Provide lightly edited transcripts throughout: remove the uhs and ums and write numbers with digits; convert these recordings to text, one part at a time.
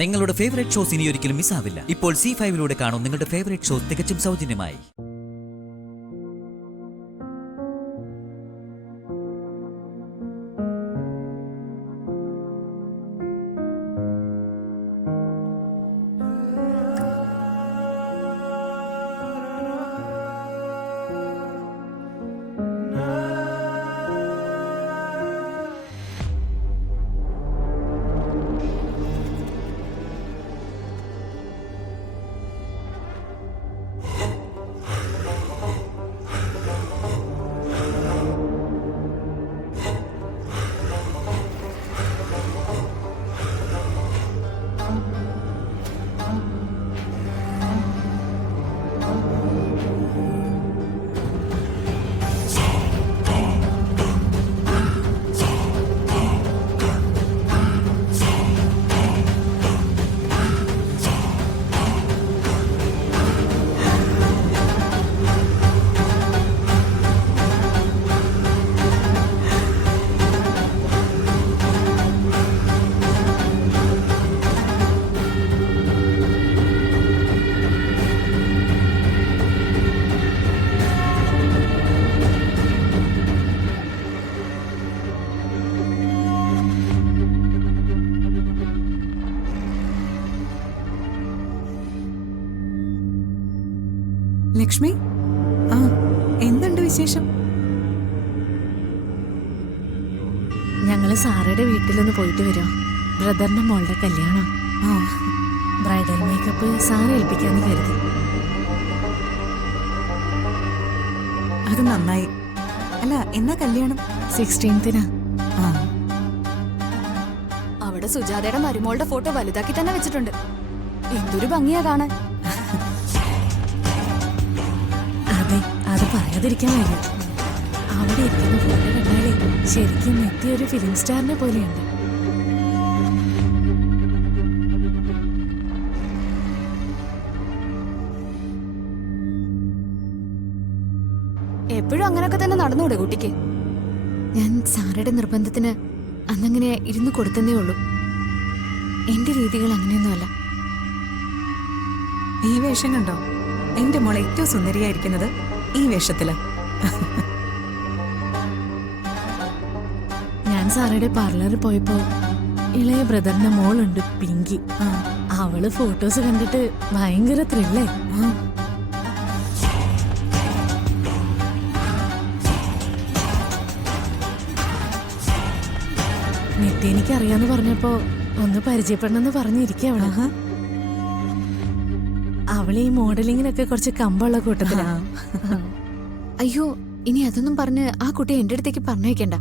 നിങ്ങളുടെ favourite shows ഇനി ഒരിക്കലും മിസ്സാവില്ല. ഇപ്പോൾ C5 കാണും നിങ്ങളുടെ ഫേവറേറ്റ് ഷോസ് തികച്ചും സൗജന്യമായി. ലക്ഷ്മി, എന്തുണ്ട് വിശേഷം? ഞങ്ങള് സാറയുടെ വീട്ടിലൊന്ന് പോയിട്ട് വരാം. ബ്രദറിന്റെ മോളുടെ കല്യാണം. ബ്രൈഡൽ മേക്കപ്പ് സാറെ ഏൽപ്പിക്കാന്ന് കരുതി. അത് നന്നായി. അല്ല, എന്നാ കല്യാണം? 16th. അവിടെ സുജാതയുടെ മരുമോളുടെ ഫോട്ടോ വലുതാക്കി തന്നെ വെച്ചിട്ടുണ്ട്. എന്തൊരു ഭംഗിയാ കാണാൻ. അതെ, അത് പറയാതിരിക്കാൻ വയ്യ. അവിടെ ഇരിക്കുന്ന ഫോട്ടോ കണ്ടാലേ ശരിക്കും നിത്യ ഒരു ഫിലിം സ്റ്റാറിനെ പോലെയുണ്ട്. എപ്പോഴും അങ്ങനൊക്കെ തന്നെ നടന്നുകൂടെ കുട്ടിക്ക്? ഞാൻ സാറയുടെ നിർബന്ധത്തിന് അന്നങ്ങനെ ഇരുന്ന് കൊടുത്തതേ ഉള്ളൂ. എന്റെ രീതികൾ അങ്ങനെയൊന്നുമല്ല. ഈ വേഷം കണ്ടോ? എന്റെ മോളെ ഏറ്റവും സുന്ദരിയായിരിക്കുന്നത് ഈ വേഷത്തില്. ഞാൻ സാറയുടെ പാർലറിൽ പോയപ്പോ ഇളയ ബ്രദറിന്റെ മോളുണ്ട്, പിങ്കി. അവള് ഫോട്ടോസ് കണ്ടിട്ട് ഭയങ്കര ത്രില്ലേ. നിത്യ എനിക്കറിയാന്ന് പറഞ്ഞപ്പോ ഒന്ന് പരിചയപ്പെടണമെന്ന് പറഞ്ഞിരിക്കുക അവള്. അവള് ഈ മോഡലിങ്ങിനൊക്കെ കുറച്ച് കമ്പുള്ള കൂട്ടത്തിലാ. അയ്യോ, ഇനി അതൊന്നും പറഞ്ഞ് ആ കുട്ടിയെ എന്റെ അടുത്തേക്ക് പറഞ്ഞയക്കണ്ട.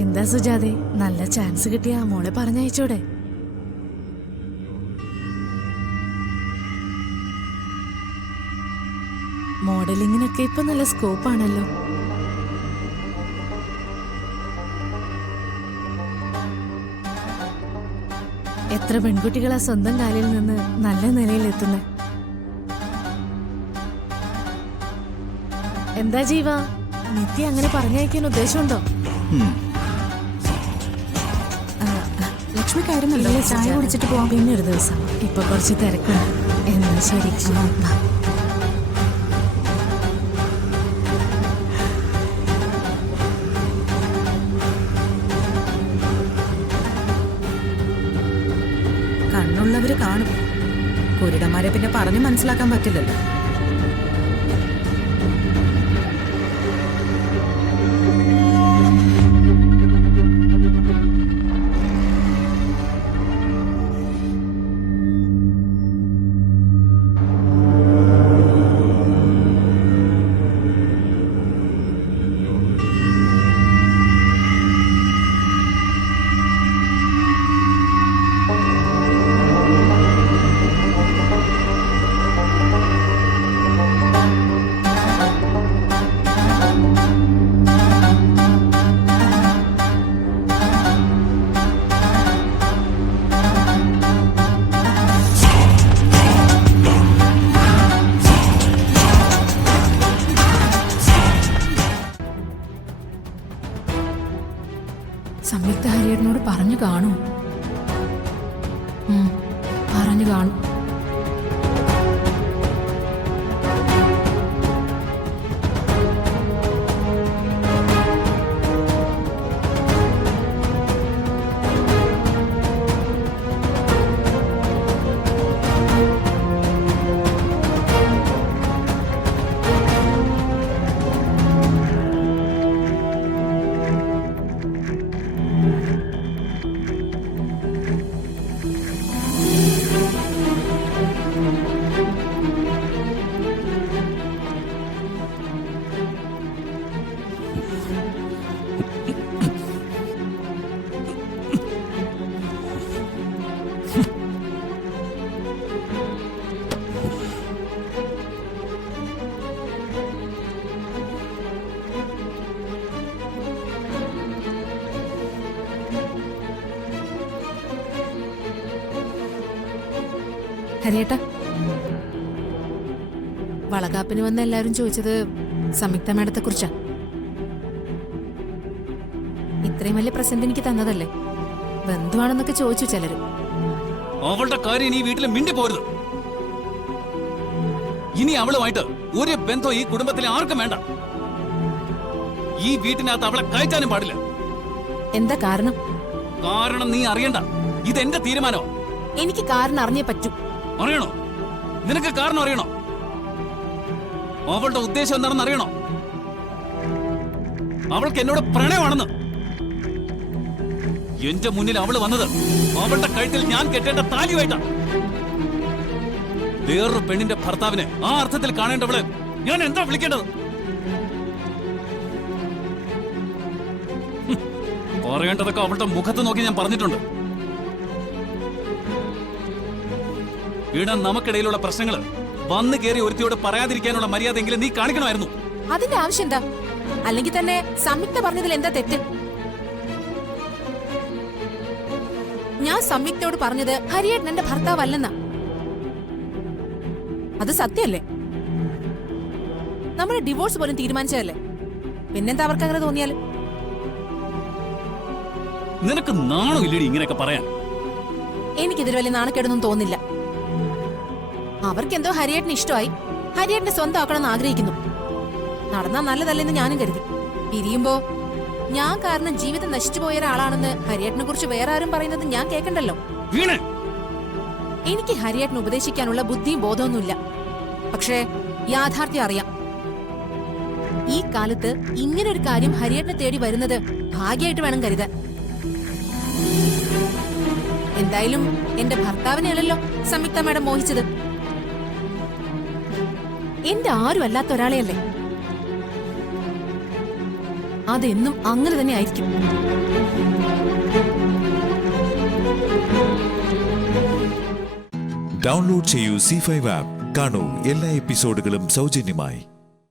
എന്താ സുജാതെ, നല്ല ചാൻസ് കിട്ടിയ ആ മോളെ പറഞ്ഞയച്ചോടെ? മോഡലിങ്ങിനൊക്കെ ഇപ്പൊ നല്ല സ്കോപ്പാണല്ലോ. എത്ര പെൺകുട്ടികളാ സ്വന്തം കാലിൽ നിന്ന് നല്ല നിലയിലെത്തുന്നത്. എന്താ ജീവ, നിത്യ അങ്ങനെ പറഞ്ഞയക്കാൻ ഉദ്ദേശമുണ്ടോ? ലക്ഷ്മിക്കായിരുന്നല്ലോ ചായ കുടിച്ചിട്ട് പോവാം. പിന്നെ ഒരു ദിവസം. ഇപ്പൊ കുറച്ച് തിരക്കുണ്ട്. എന്നാ ശരി. കണ്ണുള്ളവര് കാണും. കുരുടന്മാരെ പിന്നെ പറഞ്ഞു മനസ്സിലാക്കാൻ പറ്റില്ലല്ലോ. സംയുക്ത ഹരിയേട്ടനോട് പറഞ്ഞു കാണൂ. പറഞ്ഞു കാണും. ഹരിയേട്ടാ, വളകാപ്പിന് വന്ന എല്ലാവരും ചോദിച്ചത് സംയുക്ത മാഡത്തെ കുറിച്ചാ. ഇത്രയും വലിയ പ്രസന്റ് എനിക്ക് തന്നതല്ലേ, ബന്ധുവാണെന്നൊക്കെ ചോദിച്ചു ചിലര്. അവളുടെ കാര്യം ഇനി വീട്ടിൽ മിണ്ടി പോരുത്. ഇനി അവളുമായിട്ട് ഒരു ബന്ധം ഈ കുടുംബത്തിലെ ആർക്കും വേണ്ട. ഈ വീട്ടിനകത്ത് അവളെ കയറ്റാനും പാടില്ല. എന്താ കാരണം? കാരണം നീ അറിയണ്ട, ഇതെന്റെ തീരുമാനമോ. എനിക്ക് കാരണം അറിഞ്ഞേ പറ്റൂ. അറിയണോ? നിനക്ക് കാരണം അറിയണോ? അവളുടെ ഉദ്ദേശം എന്താണെന്ന് അറിയണോ? അവൾക്ക് എന്നോട് പ്രണയമാണെന്ന്. എന്റെ മുന്നിൽ അവള് വന്നത് അവളുടെ കഴുത്തിൽ ഞാൻ കെട്ടേണ്ട താലിയുമായിട്ടാ. വേറൊരു പെണ്ണിന്റെ ഭർത്താവിനെ ആ അർത്ഥത്തിൽ കാണേണ്ടവള് ഞാൻ എന്താ വിളിക്കേണ്ടത്? പറയേണ്ടതൊക്കെ അവളുടെ മുഖത്ത് നോക്കി ഞാൻ പറഞ്ഞിട്ടുണ്ട്. ഇവിടെ നമുക്കിടയിലുള്ള പ്രശ്നങ്ങള് വന്നു കയറി ഒരുത്തിയോട് പറയാതിരിക്കാനുള്ള മര്യാദയെങ്കിലും നീ കാണിക്കണമായിരുന്നു. അതിന്റെ ആവശ്യം എന്താ? അല്ലെങ്കിൽ തന്നെ സംയുക്ത പറഞ്ഞതിൽ എന്താ തെറ്റ്? ഞാൻ സംയുക്തയോട് പറഞ്ഞത് ഹരിയേട്ടൻ എന്റെ ഭർത്താവല്ലെന്നാ. അത് സത്യല്ലേ? നമ്മുടെ ഡിവോഴ്സ് പോലും തീരുമാനിച്ചതല്ലേ, പിന്നെന്താ അവർക്ക് അങ്ങനെ തോന്നിയാല്? നിനക്ക് നാണോ ഇല്ലടി ഇങ്ങനെയൊക്കെ പറയാൻ? എനിക്കിതിൽ വലിയ നാണക്കേടൊന്നും തോന്നില്ല. അവർക്കെന്തോ ഹരിയേട്ടന് ഇഷ്ടമായി, ഹരിയേട്ടനെ സ്വന്തമാക്കണമെന്ന് ആഗ്രഹിക്കുന്നു. നടന്നാ നല്ലതല്ലെന്ന് ഞാനും കരുതി. പിരിയുമ്പോ ഞാൻ കാരണം ജീവിതം നശിച്ചു പോയ ഒരാളാണെന്ന് ഹരിയേട്ടനെ കുറിച്ച് വേറെ ആരും പറയുന്നത് ഞാൻ കേൾക്കണ്ടല്ലോ. എനിക്ക് ഹരിയേട്ടനെ ഉപദേശിക്കാനുള്ള ബുദ്ധിയും ബോധമൊന്നുമില്ല. പക്ഷേ യാഥാർത്ഥ്യം അറിയാം. ഈ കാലത്ത് ഇങ്ങനൊരു കാര്യം ഹരിയേട്ടനെ തേടി വരുന്നത് ഭാഗ്യമായിട്ട് വേണം കരുതാൻ. എന്തായാലും എന്റെ ഭർത്താവിനെയല്ലോ സംയുക്ത മാഡം മോഹിച്ചത്. എന്റെ ആരും അല്ലാത്ത ഒരാളെയല്ലേ. അതെന്നും അങ്ങനെ തന്നെ ആയിരിക്കും. ഡൗൺലോഡ് ചെയ്യൂ C5 ആപ്പ്. കാണൂ എല്ലാ എപ്പിസോഡുകളും സൗജന്യമായി.